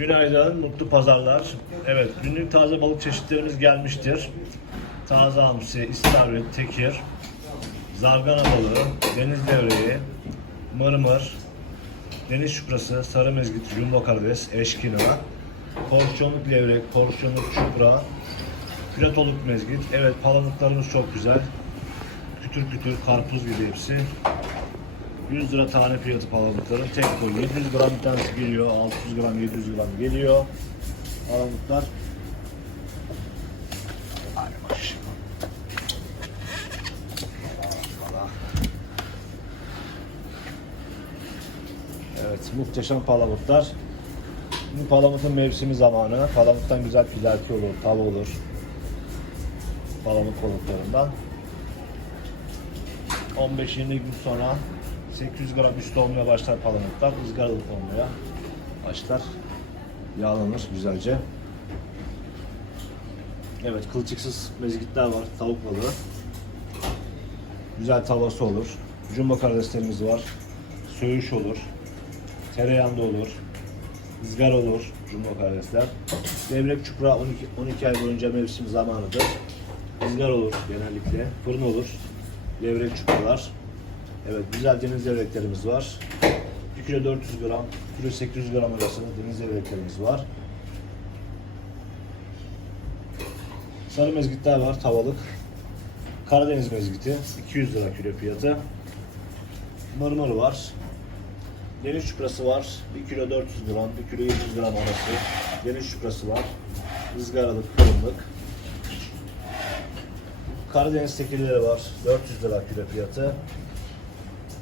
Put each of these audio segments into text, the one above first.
Günaydın, mutlu pazarlar. Evet, günlük taze balık çeşitlerimiz gelmiştir. Taze hamsi, istavrit, tekir, zargana balığı, deniz devreği, mırmır, deniz çuprası, sarı mezgit, jumbo karides, eşkina, porsiyonluk levrek, porsiyonluk çupra, platoluk mezgit. Evet, palamutlarımız çok güzel. Kütür kütür, karpuz gibi hepsi. 100 lira tane fiyatı palamutların. Tek boy 700 gram bir tanesi geliyor. 600 gram 700 gram geliyor. Palamutlar. Evet muhteşem palamutlar. Bu palamutun mevsimi zamanı. Palamuttan güzel filaki olur, tava olur. Palamut balıklarından. 15-20 gün sonra 800 gram üstü olmaya başlar palamutlar. ızgaralık olmaya başlar. Yağlanır güzelce. Evet kılçıksız mezgitler var. Tavuk balığı. Güzel tavası olur. Jumbo karideslerimiz var. Söğüş olur. Tereyağında olur. ızgara olur. Jumbo karidesler. Devrek çupra 12, 12 ay boyunca mevsim zamanıdır. Izgar olur genellikle. Fırın olur. Levrek çupralar. Evet güzel deniz levreklerimiz var. 1 kilo 400 gram, 1 kilo 800 gram arasında deniz levreklerimiz var. Sarı mezgitler var tavalık. Karadeniz mezgiti 200 lira kilo fiyatı. Mırmır var. Deniz çuprası var. 1 kilo 400 gram, 1 kilo 700 gram arası. Deniz çuprası var. ızgaralık, fırınlık. Karadeniz tekilleri var. 400 lira kilo fiyatı.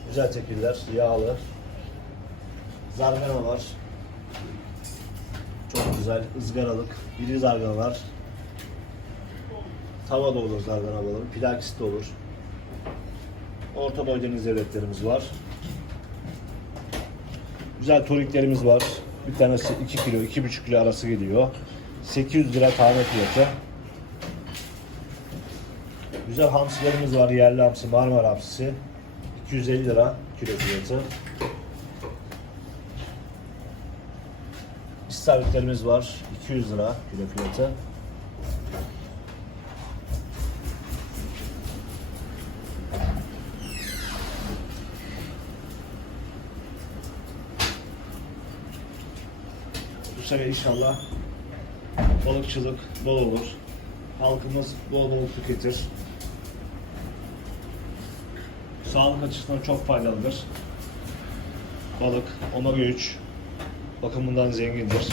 Güzel tekiller, yağlı. Zargana var. Çok güzel, ızgaralık. İri zarganalar. Tava da olur zargana balığı, plakis de olur. Orta boy deniz levreklerimiz var. Güzel toriklerimiz var. Bir tanesi 2 kilo, 2,5 kilo arası geliyor. 800 lira tane fiyatı. Güzel hamsilerimiz var. Yerli hamsi, Marmara hamsisi. 250 lira kilo fiyatı. İstavritlerimiz var. 200 lira kilo fiyatı. Bu sene inşallah balıkçılık bol olur. Halkımız bol bol tüketir. Sağlık açısından çok faydalıdır. Balık omega 3 bakımından zengindir.